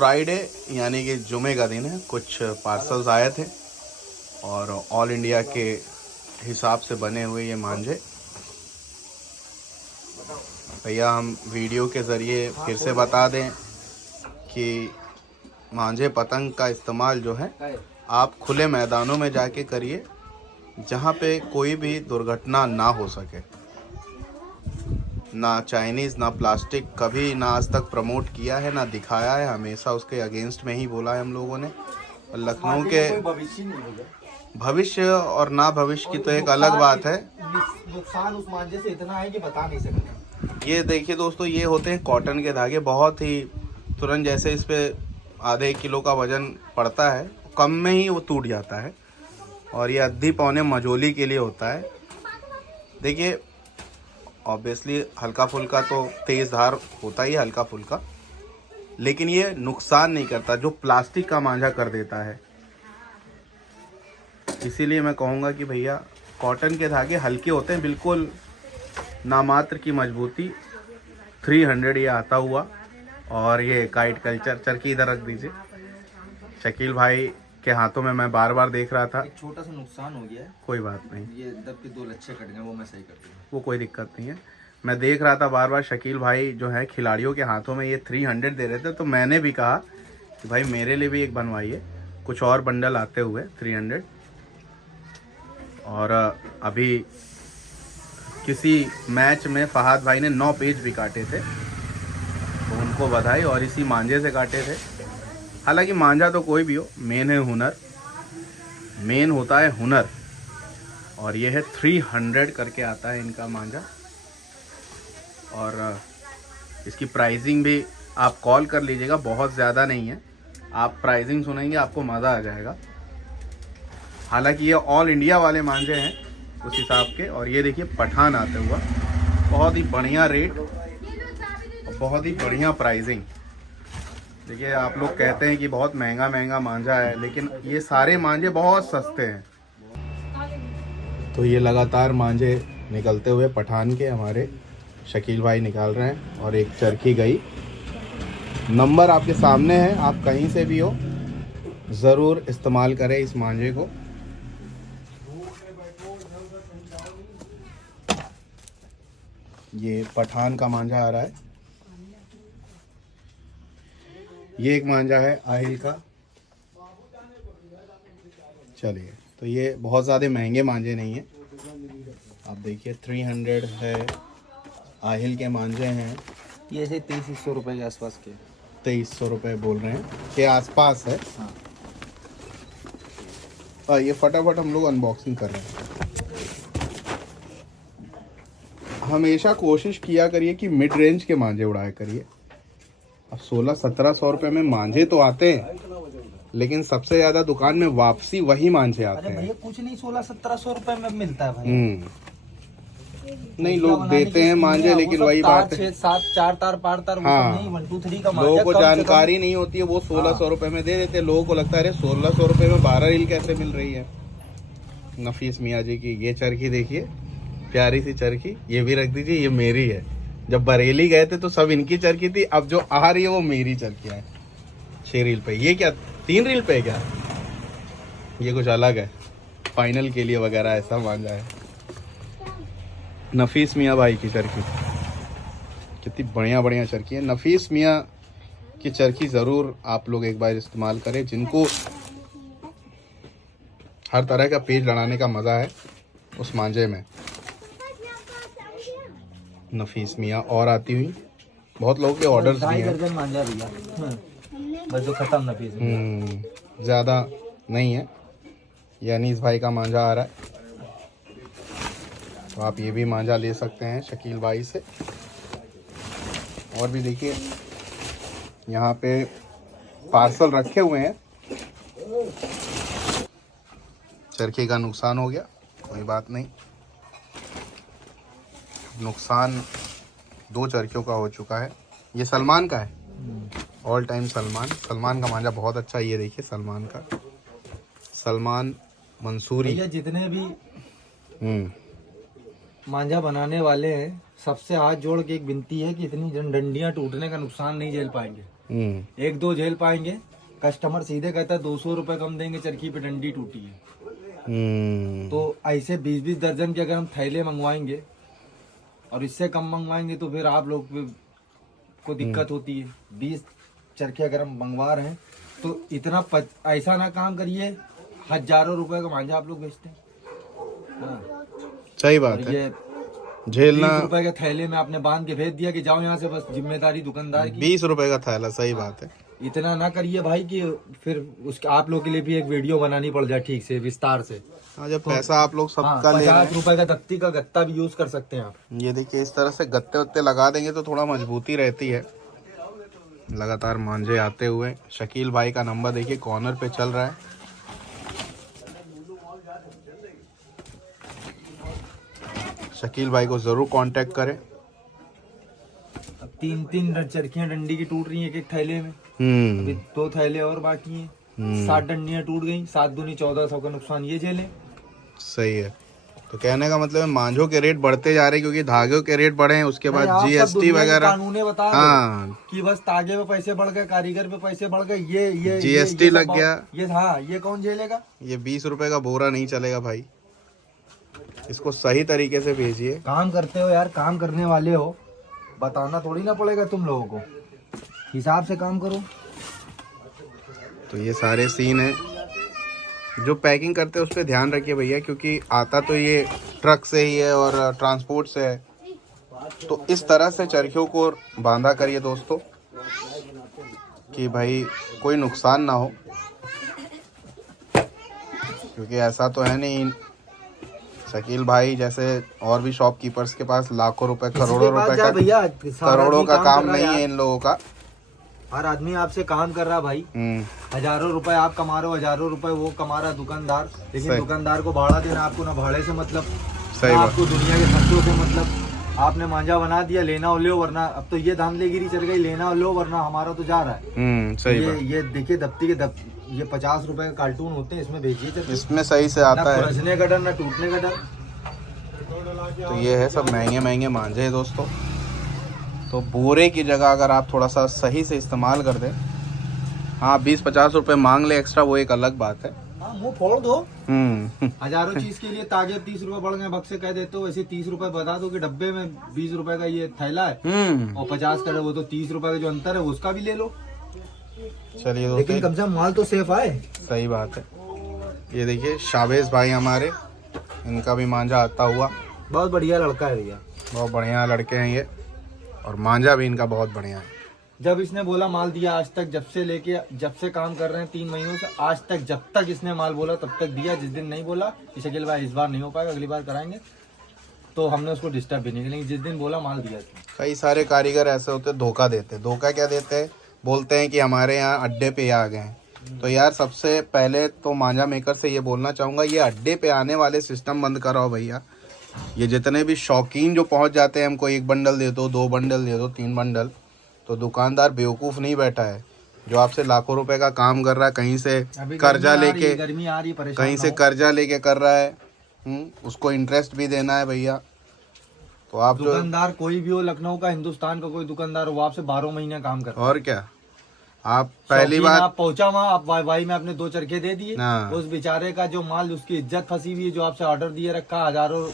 Friday यानी कि जुमे का दिन है। कुछ पार्सल्स आए थे और ऑल इंडिया के हिसाब से बने हुए ये मांझे भैया हम वीडियो के ज़रिए फिर से बता दें कि मांझे पतंग का इस्तेमाल जो है आप खुले मैदानों में जाके करिए जहाँ पे कोई भी दुर्घटना ना हो सके। ना चाइनीज़ ना प्लास्टिक कभी ना आज तक प्रमोट किया है ना दिखाया है, हमेशा उसके अगेंस्ट में ही बोला है हम लोगों ने। लखनऊ के भविष्य और ना भविष्य की तो एक अलग बात है। नुकसान उस मांझे से इतना है कि बता नहीं सकते। ये देखिए दोस्तों, ये होते हैं कॉटन के धागे, बहुत ही तुरंत जैसे इस पे आधे किलो का वजन पड़ता है कम में ही वो टूट जाता है। और ये अद्धी पौने मजोली के लिए होता है। देखिए ऑब्वियसली हल्का फुल्का तो तेज़ धार होता ही है हल्का फुल्का, लेकिन ये नुकसान नहीं करता जो प्लास्टिक का मांझा कर देता है। इसीलिए मैं कहूँगा कि भैया कॉटन के धागे हल्के होते हैं, बिल्कुल नामात्र की मजबूती। 300 ये आता हुआ। और ये काइट कल्चर चरखी इधर रख दीजिए। शकील भाई के हाथों में मैं बार बार देख रहा था। एक छोटा सा नुकसान हो गया है, कोई बात नहीं, ये दब के 2 लच्छे कट गए, वो मैं सही कर दूंगा, वो कोई दिक्कत नहीं है। मैं देख रहा था बार बार शकील भाई जो है खिलाड़ियों के हाथों में ये 300 दे रहे थे, तो मैंने भी कहा कि भाई मेरे लिए भी एक बनवाइए। कुछ और बंडल आते हुए 300। और अभी किसी मैच में फहाद भाई ने 9 पेज भी काटे थे, तो उनको बधाई। और इसी मांझे से काटे थे। हालांकि मांझा तो कोई भी हो, मेन है हुनर, मेन होता है हुनर। और ये है 300 करके आता है इनका मांझा। और इसकी प्राइसिंग भी आप कॉल कर लीजिएगा, बहुत ज़्यादा नहीं है। आप प्राइसिंग सुनेंगे आपको मज़ा आ जाएगा। हालांकि ये ऑल इंडिया वाले मांझे हैं उस हिसाब के। और ये देखिए पठान आते हुआ, बहुत ही बढ़िया रेट और बहुत ही बढ़िया प्राइसिंग। देखिए आप लोग कहते हैं कि बहुत महंगा महंगा मांझा है, लेकिन ये सारे मांझे बहुत सस्ते हैं। तो ये लगातार मांझे निकलते हुए पठान के हमारे शकील भाई निकाल रहे हैं। और एक चरखी गई, नंबर आपके सामने है, आप कहीं से भी हो ज़रूर इस्तेमाल करें इस मांझे को। ये पठान का मांझा आ रहा है। ये एक मांझा है आहिल का। चलिए, तो ये बहुत ज़्यादा महंगे मांझे नहीं हैं। आप देखिए 300 है, आहिल के मांझे हैं। ये से 2300 रुपए के आसपास के, 2300 रुपये बोल रहे हैं के आसपास है। हाँ, ये फटाफट हम लोग अनबॉक्सिंग कर रहे हैं। हमेशा कोशिश किया करिए कि मिड रेंज के मांझे उड़ाया करिए। अब 1600-1700 रुपये में मांझे तो आते हैं, लेकिन सबसे ज़्यादा दुकान में वापसी वही मांझे आते हैं। भैया कुछ नहीं, 1600-1700 रुपए में मिलता है भाई। नहीं, लोग देते हैं मांझे, लेकिन वही बात है 4 तार 5 तार, हाँ, नहीं 1 2 3 का मांझा। लोगों को जानकारी नहीं होती है, वो 1600 रुपये में दे देते हैं। लोगों को लगता है अरे 1600 रुपये में 12 रील कैसे मिल रही है। नफीस मियाँ जी की ये चरखी देखिए, प्यारी सी चरखी। ये भी रख दीजिए, ये मेरी है। जब बरेली गए थे तो सब इनकी चरखी थी, अब जो आ रही है वो मेरी चरखी है। 6 रील पे। ये क्या 3 रील पे क्या? ये कुछ अलग है, फाइनल के लिए वगैरह ऐसा मांझा है। नफीस मियाँ भाई की चरखी, कितनी बढ़िया बढ़िया चरखी है। नफीस मियाँ की चरखी ज़रूर आप लोग एक बार इस्तेमाल करें, जिनको हर तरह का पेज लड़ाने का मज़ा है उस मांझे में। नफीस मियाँ और आती हुई बहुत लोगों के ऑर्डर्स भी हैं। मांझा भैया बस जो खत्म नफीस में, ज़्यादा नहीं है। ये अनीस भाई का मांझा आ रहा है, तो आप ये भी मांझा ले सकते हैं शकील भाई से। और भी देखिए यहाँ पे पार्सल रखे हुए हैं। चरखे का नुकसान हो गया, कोई बात नहीं। नुकसान 2 चरखियों का हो चुका है। ये सलमान का है, ऑल टाइम सलमान का मांझा बहुत अच्छा है। ये देखिए सलमान का, सलमान मंसूरी। भैया जितने भी मांझा बनाने वाले हैं, सबसे हाथ जोड़ के एक विनती है कि इतनी डंडियां टूटने का नुकसान नहीं झेल पाएंगे। एक दो झेल पाएंगे। कस्टमर सीधे कहता है 200 रुपए कम देंगे, चरखी पे डंडी टूटी है। तो ऐसे 20-20 दर्जन के अगर हम थैले मंगवाएंगे और इससे कम मंगवाएंगे तो फिर आप लोग को दिक्कत होती है। 20 चरखे अगर हम मंगवा रहे हैं तो इतना ऐसा ना काम करिए, हजारों रुपए का मांझा आप लोग बेचते हैं। हाँ। सही बात है। ये झेलना 20 रुपए के थैले में आपने बांध के भेज दिया कि जाओ यहाँ से, बस जिम्मेदारी दुकानदार की। 20 रुपए का थैला, सही बात है। इतना ना करिए भाई कि फिर उसके आप लोग के लिए भी एक वीडियो बनानी पड़ जाए ठीक से, विस्तार से। हाँ, जब पैसा आप लोग सबका ले रहे 50 हैं। रुपए का दत्ती का गत्ता भी यूज कर सकते हैं आप। ये देखिए, इस तरह से गत्ते वत्ते लगा देंगे तो थोड़ा मजबूती रहती है। लगातार मांझे आते हुए शकील भाई का नंबर देखिए कॉर्नर पे चल रहा है। शकील भाई को जरूर कांटेक्ट करें। अब 3-3 चरखियां डंडी की टूट रही हैं एक थैले में। अभी 2 थैले और बाकी हैं। 7 डंडियां टूट गई, 7 दूनी 1400 का नुकसान ये झेले। सही है। तो कहने का मतलब है मांझों के रेट बढ़ते जा रहे हैं क्योंकि धागों के रेट बढ़े हैं, उसके बाद जीएसटी वगैरह कानूने बता हाँ कि बस तागे पे पैसे बढ़ गए, कारीगर पे पैसे बढ़ गए, ये जीएसटी लग गया। ये हाँ, ये कौन झेलेगा? ये 20 रुपए का बोरा नहीं चलेगा भाई, इसको सही तरीके से भेजिए। काम करते हो यार, काम करने वाले हो, बताना थोड़ी ना पड़ेगा तुम लोगों को, हिसाब से काम करो। तो ये सारे सीन है, जो पैकिंग करते हैं उस पर ध्यान रखिए भैया, क्योंकि आता तो ये ट्रक से ही है और ट्रांसपोर्ट से है। तो इस तरह से चरखियों को बांधा करिए दोस्तों कि भाई कोई नुकसान ना हो, क्योंकि ऐसा तो है नहीं। शकील भाई जैसे और भी शॉपकीपर्स के पास लाखों रुपए, करोड़ों रुपए का, भैया करोड़ों का काम नहीं है इन लोगों का। हर आदमी आपसे काम कर रहा भाई, हजारों रुपए आप कमा रहे हो, हजारों रुपए वो कमा रहा दुकानदार, लेकिन दुकानदार को भाड़ा देना आपको ना भाड़े से मतलब, सही बात। आपको दुनिया के खर्चों से मतलब। आपने मांझा बना दिया, लेना हो लो, वरना अब तो ये धांधलेगिरी चल गई, लेना हो लो वरना हमारा तो जा रहा है। सही बात। ये देखिए दफ्ती के ये 50 रुपए का कार्टून होते हैं, इसमें भेजिए, इसमें सही से आता है, ना का डर ना टूटने का डर। तो ये है सब महंगे महंगे मांझे हैं दोस्तों। तो बोरे की जगह अगर आप थोड़ा सा सही से इस्तेमाल कर दें, हाँ 20-50 रुपए मांग ले एक्स्ट्रा, वो एक अलग बात है। हाँ, मुंह फोड़ दो। हजारों चीज के लिए तागे 30 रुपए बढ़ गए, बक्से कह देते हो, वैसे 30 रुपए बता दो कि डब्बे में 20 रुपए का ये थैला है और 50 का, वो तो 30 रुपए का जो अंतर है उसका भी ले लो। चलिए दोस्तों, लेकिन कम से कम माल तो सेफ आए। सही बात है। ये देखिए शाबेज भाई हमारे, इनका भी मांझा आता हुआ। बहुत बढ़िया लड़का है भैया, बहुत बढ़िया लड़के हैं ये, और मांझा भी इनका बहुत बढ़िया है। जब इसने बोला माल दिया, आज तक जब से काम कर रहे हैं 3 महीनों से आज तक, जब तक इसने माल बोला तब तक दिया। जिस दिन नहीं बोला कि शकील भाई इस बार नहीं हो पाएगा, अगली बार कराएंगे, तो हमने उसको डिस्टर्ब भी नहीं किया, लेकिन जिस दिन बोला माल दिया। कई सारे कारीगर ऐसे होते हैं धोखा देते हैं। धोखा क्या देते हैं, बोलते हैं कि हमारे यहाँ अड्डे पे आ गए हैं। तो यार सबसे पहले तो मांझा मेकर से ये बोलना चाहूँगा, ये अड्डे पे आने वाले सिस्टम बंद कराओ भैया। ये जितने भी शौकीन जो पहुँच जाते हैं, हमको 1 बंडल दे दो, 2 बंडल दे दो, 3 बंडल, तो दुकानदार बेवकूफ़ नहीं बैठा है। जो आपसे लाखों रुपए का काम कर रहा है, कहीं से कर्जा लेके, गर्मी आ रही, कहीं से कर्जा लेके कर रहा है, उसको इंटरेस्ट भी देना है भैया। तो आप दुकानदार कोई भी हो, लखनऊ का, हिंदुस्तान का कोई दुकानदार हो, वो आपसे 12 महीने काम कर रहा है। और क्या, आप पहली बार आप पहुंचा वहाँ, आप वाई में अपने 2 चरखे दे दिए, हाँ। उस बेचारे का जो माल, उसकी इज्जत फंसी हुई है, जो आपसे ऑर्डर दिए रखा, हजारों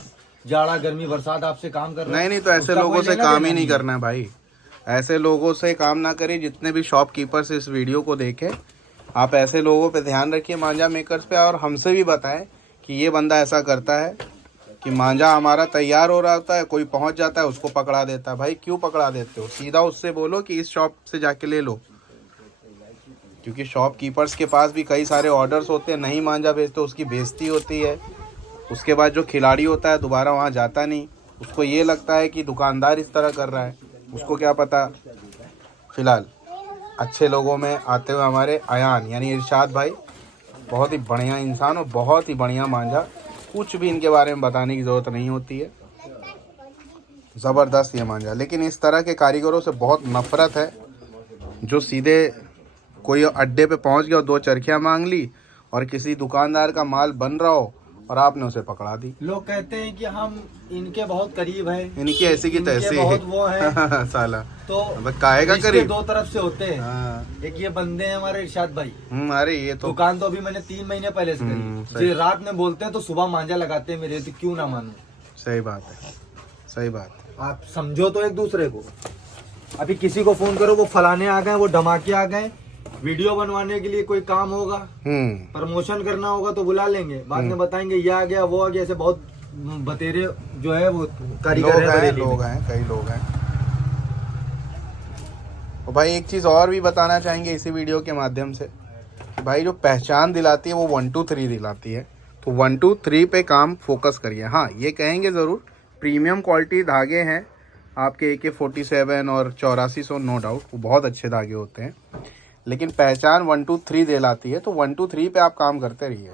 जाड़ा गर्मी बरसात आपसे काम कर रहा है। नहीं, तो ऐसे लोगों से काम ही नहीं करना है भाई। ऐसे लोगों से काम ना करिए। जितने भी शॉपकीपर्स इस वीडियो को देखें, आप ऐसे लोगों पे ध्यान रखिए, मांझा मेकर्स पे, और हमसे भी बताएं कि ये बंदा ऐसा करता है कि मांझा हमारा तैयार हो रहा होता है, कोई पहुंच जाता है, उसको पकड़ा देता है। भाई क्यों पकड़ा देते हो, सीधा उससे बोलो कि इस शॉप से जाके ले लो, क्योंकि शॉपकीपर्स के पास भी कई सारे ऑर्डर्स होते हैं, नहीं मांझा बेचते, उसकी बेइज्जती होती है। उसके बाद जो खिलाड़ी होता है दोबारा वहाँ जाता नहीं, उसको ये लगता है कि दुकानदार इस तरह कर रहा है, उसको क्या पता। फिलहाल अच्छे लोगों में आते हुए हमारे अयान यानी इरशाद भाई, बहुत ही बढ़िया इंसान और बहुत ही बढ़िया मांझा, कुछ भी इनके बारे में बताने की ज़रूरत नहीं होती है, ज़बरदस्त ये मांझा। लेकिन इस तरह के कारीगरों से बहुत नफरत है, जो सीधे कोई अड्डे पे पहुंच गया और 2 चरखियाँ मांग ली, और किसी दुकानदार का माल बन रहा हो और आपने उसे पकड़ा दी। लोग कहते हैं कि हम इनके बहुत करीब हैं, इनकी ऐसी की तैसी बहुत वो है साला तो मतलब काहे का रिश्ते करीब। दो तरफ से होते हैं। हाँ। एक ये बंदे हैं हमारे इरशाद भाई, अरे ये तो दुकान तो अभी मैंने 3 महीने पहले से करी। जो रात में बोलते हैं तो सुबह मांझा लगाते हैं मेरे, तो क्यों ना मानूं। सही बात है, सही बात है। आप समझो तो एक दूसरे को। अभी किसी को फोन करो, वो फलाने आ गए, वो धमाके आ गए, वीडियो बनवाने के लिए कोई काम होगा, प्रमोशन करना होगा तो बुला लेंगे, बाद में बताएंगे ये आ गया वो आ गया। ऐसे बहुत बतेरे जो है वो कारीगर है, लोग हैं, कई लोग हैं। और भाई एक चीज और भी बताना चाहेंगे इसी वीडियो के माध्यम से कि भाई जो पहचान दिलाती है वो 1 2 3 दिलाती है। तो 1 2 3 पे काम फोकस करिए। हाँ ये कहेंगे ज़रूर प्रीमियम क्वालिटी धागे हैं आपके AK-47 और 8400, नो डाउट वो बहुत अच्छे धागे होते हैं, लेकिन पहचान 1 2 3 दिलाती है। तो 1 2 3 पे आप काम करते रहिए।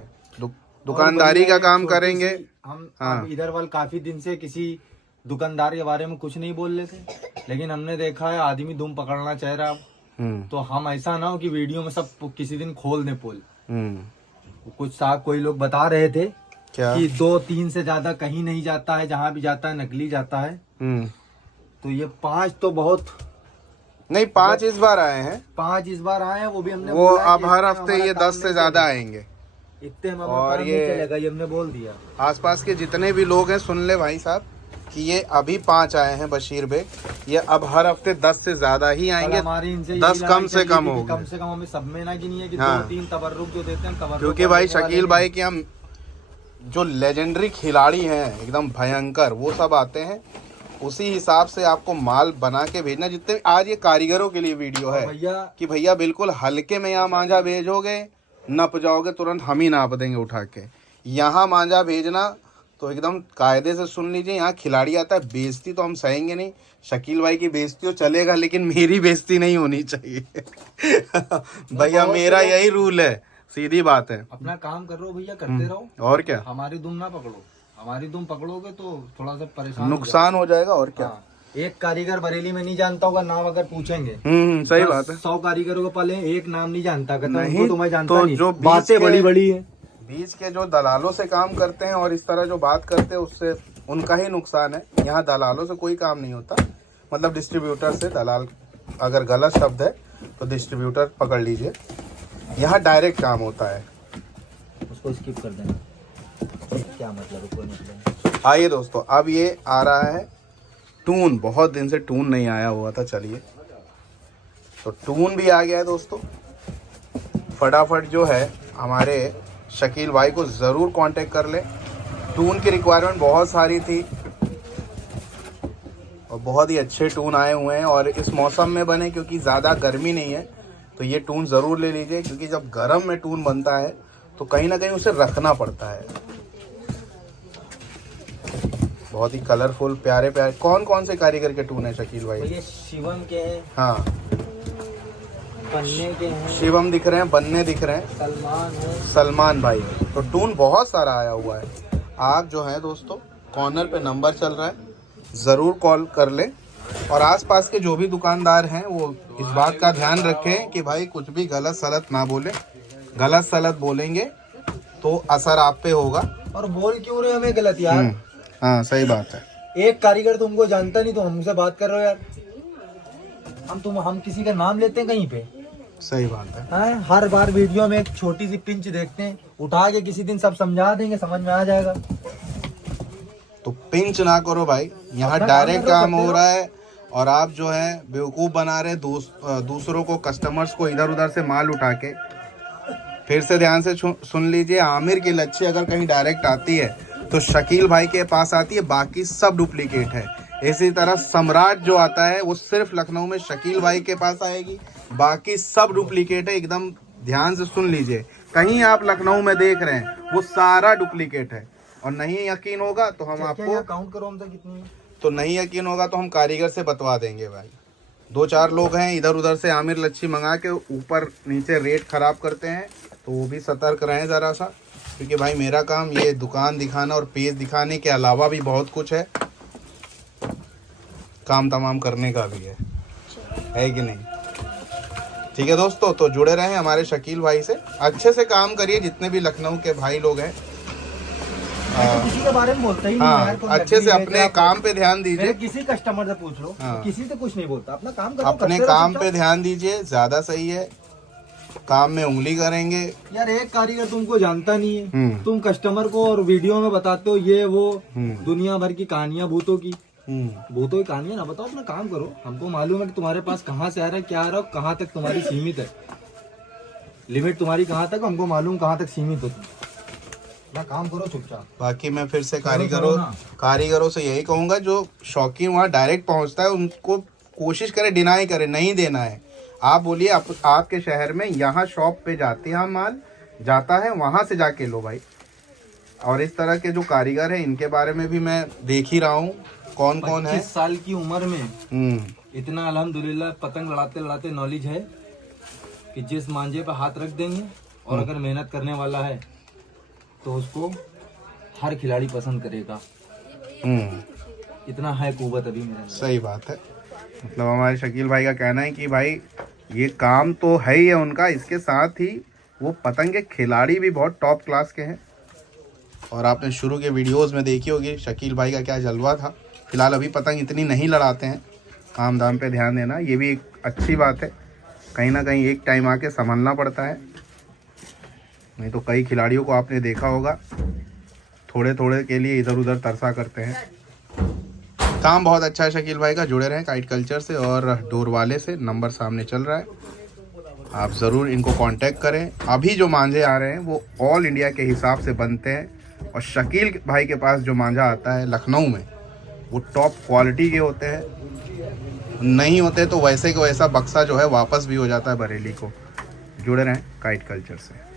दुकानदारी का काम करेंगे हम। हाँ। इधर वाल काफी दिन से किसी दुकानदार के बारे में कुछ नहीं बोल रहे थे, लेकिन हमने देखा है आदमी धूम पकड़ना चाह रहा है। तो हम ऐसा ना हो कि वीडियो में सब किसी दिन खोल दे पोल। कुछ साहब कोई लोग बता रहे थे क्या कि 2 3 से ज्यादा कहीं नहीं जाता है, जहाँ भी जाता है नकली जाता है। तो ये 5 तो बहुत नहीं, 5 इस बार आए हैं, 5 इस बार आए हैं, वो भी हमने वो बोला अब कि हर इतने हफ्ते हमारा ये काम 10 से नहीं ज्यादा चलेगा। आएंगे। इतने में हमारा और काम ये नहीं चलेगा, ये हमने बोल दिया। आसपास के जितने भी लोग हैं सुन ले भाई साहब कि ये अभी 5 आए हैं बशीर बेग, ये अब हर हफ्ते 10 से ज्यादा ही आएंगे। हमारी इनसे 10 कम से कम होगी, होगा, कम से कम हमें सब में ना गिनी है कि हाँ। 2 3 तबर्रुक जो देते हैं तबर्रुक। क्योंकि भाई शकील भाई के हम जो लेजेंडरी खिलाड़ी हैं एकदम भयंकर, वो सब आते हैं। उसी हिसाब से आपको माल बना के भेजना। जितने आज ये कारीगरों के लिए वीडियो है कि भैया बिल्कुल हल्के में यहाँ मांझा भेजोगे, नप जाओगे तुरंत हम ही नाप देंगे उठा के। यहाँ मांझा भेजना तो एकदम कायदे से सुन लीजिए। यहाँ खिलाड़ी आता है, बेइज्जती तो हम सहेंगे नहीं। शकील भाई की बेइज्जती तो चलेगा, लेकिन मेरी बेइज्जती नहीं होनी चाहिए भैया मेरा यही रूल है, सीधी बात है। अपना काम कर रहो भैया, करते रहो, और क्या। हमारी दुम ना पकड़ो, हमारी दुम पकड़ोगे तो थोड़ा सा परेशान नुकसान हो जाएगा। और क्या। एक कारीगर बरेली में नहीं जानता होगा, नाम अगर पूछेंगे सही बात है। 100 कारीगरों को पहले एक नाम नहीं जानता, नहीं तो मैं जानता तो नहीं। जो बातें बड़ी बड़ी है, बीच के जो दलालों से काम करते हैं और इस तरह जो बात करते हैं उससे उनका ही नुकसान है। यहाँ दलालों से कोई काम नहीं होता, मतलब डिस्ट्रीब्यूटर से। दलाल अगर गलत शब्द है तो डिस्ट्रीब्यूटर पकड़ लीजिए। यहाँ डायरेक्ट काम होता है। उसको स्किप कर देना, क्या मतलब कोई मतलब। आइए दोस्तों, अब ये आ रहा है टून। बहुत दिन से टून नहीं आया हुआ था, चलिए तो टून भी आ गया है दोस्तों। फटाफट जो है हमारे शकील भाई को ज़रूर कांटेक्ट कर ले। टून की रिक्वायरमेंट बहुत सारी थी और बहुत ही अच्छे टून आए हुए हैं और इस मौसम में बने, क्योंकि ज़्यादा गर्मी नहीं है। तो ये टून ज़रूर ले लीजिए, क्योंकि जब गर्म में टून बनता है तो कहीं ना कहीं उसे रखना पड़ता है। बहुत ही कलरफुल प्यारे प्यारे। कौन कौन से कारीगर के टून है शकील भाई? ये शिवम के हैं, हाँ बन्ने के हैं, शिवम दिख रहे हैं, बन्ने दिख रहे हैं, सलमान है, सलमान भाई। तो टून बहुत सारा आया हुआ है। आप जो है दोस्तों कॉर्नर पे नंबर चल रहा है, ज़रूर कॉल कर लें। और आसपास के जो भी दुकानदार हैं वो इस बात का ध्यान रखें कि भाई कुछ भी गलत सलत ना बोले। गलत सलत बोलेंगे तो असर आप पे होगा। और बोल क्यों रहे हमें गलत यार? हाँ सही बात है। एक कारीगर तुमको जानता नहीं तो हमसे बात कर रहे हो यार। हम किसी का नाम लेते हैं कहीं पे? सही बात है। हाँ, हर बार वीडियो में एक छोटी सी पिंच देखते हैं, उठा के किसी दिन सब समझा देंगे, समझ में आ जाएगा। तो पिंच ना करो भाई, यहाँ डायरेक्ट काम हो रहा है और आप जो है बेवकूफ़ बना रहे दूसरों को, कस्टमर्स को इधर उधर से माल उठा के। फिर से ध्यान से सुन लीजिए, आमिर की लच्छी अगर कहीं डायरेक्ट आती है तो शकील भाई के पास आती है, बाकी सब डुप्लीकेट है। इसी तरह सम्राट जो आता है वो सिर्फ लखनऊ में शकील भाई के पास आएगी, बाकी सब डुप्लीकेट है। एकदम ध्यान से सुन लीजिए, कहीं आप लखनऊ में देख रहे हैं वो सारा डुप्लीकेट है। और नहीं यकीन होगा तो हम आपको काउंट करो हमसे कितनी है। तो नहीं यकीन होगा तो हम कारीगर से बतवा देंगे भाई। 2-4 लोग हैं इधर उधर से आमिर लच्छी मंगा के ऊपर नीचे रेट खराब करते हैं, तो वो भी सतर्क रहें ज़रा सा। क्योंकि भाई मेरा काम ये दुकान दिखाना और पेज दिखाने के अलावा भी बहुत कुछ है, काम तमाम करने का भी है कि नहीं? ठीक है दोस्तों, तो जुड़े रहें हमारे शकील भाई से, अच्छे से काम करिए। जितने भी लखनऊ के भाई लोग हैं मैं तो किसी के बारे में बोलता ही नहीं हाँ यार, कोई अच्छे से लकड़ी अपने लेके काम पे ध्यान मेरे दीजिए, किसी कस्टमर से पूछ लो, हाँ। किसी से कुछ नहीं बोलता, अपना काम करो, अपने करते रहो काम चुपचाप। पे ध्यान दीजिए, ज्यादा सही है। काम में उंगली करेंगे। यार एक कारीगर तुमको जानता नहीं है, हम्म। तुम कस्टमर को और वीडियो में बताते हो ये वो हम्म। दुनिया भर की कहानियां भूतों की। हम्म। भूतों की कहानियां ना बताओ, अपना काम करो। हमको मालूम है कि तुम्हारे पास कहाँ से आ रहा है, क्या आ रहा है, कहाँ तक तुम्हारी सीमित है, लिमिट तुम्हारी कहाँ तक, हमको मालूम कहाँ तक सीमित हो तुम। अपना काम करो चुपचाप। बाकी मैं फिर से करो ना। कारीगरों से यही कहूंगा, जो शौकीन वहाँ डायरेक्ट पहुंचता है उनको कोशिश करे, डिनाई करे, नहीं देना है। आप बोलिए आपके शहर में यहाँ शॉप पे जाते हैं माल जाता है, वहां से जाके लो भाई। और इस तरह के जो कारीगर हैं इनके बारे में भी मैं देख ही रहा हूँ कौन कौन है। 25 साल की उम्र में इतना अल्हम्दुलिल्लाह पतंग लड़ाते लड़ाते नॉलेज है कि जिस मांझे पे हाथ रख देंगे और अगर मेहनत करने वाला है तो उसको हर खिलाड़ी पसंद करेगा। इतना है कुव्वत अभी मेरे अंदर। सही बात है। मतलब हमारे शकील भाई का कहना है कि भाई ये काम तो है ही है उनका, इसके साथ ही वो पतंग के खिलाड़ी भी बहुत टॉप क्लास के हैं। और आपने शुरू के वीडियोस में देखी होगी शकील भाई का क्या जलवा था। फिलहाल अभी पतंग इतनी नहीं लड़ाते हैं, काम धाम पे ध्यान देना, ये भी एक अच्छी बात है। कहीं ना कहीं एक टाइम आके संभलना पड़ता है, नहीं तो कई खिलाड़ियों को आपने देखा होगा थोड़े थोड़े के लिए इधर उधर तरसा करते हैं। काम बहुत अच्छा है शकील भाई का। जुड़े रहें काइट कल्चर से और डोर वाले से, नंबर सामने चल रहा है, आप ज़रूर इनको कांटेक्ट करें। अभी जो मांझे आ रहे हैं वो ऑल इंडिया के हिसाब से बनते हैं और शकील भाई के पास जो मांझा आता है लखनऊ में वो टॉप क्वालिटी के होते हैं, नहीं होते तो वैसे का वैसा बक्सा जो है वापस भी हो जाता है बरेली को। जुड़े रहें काइट कल्चर से।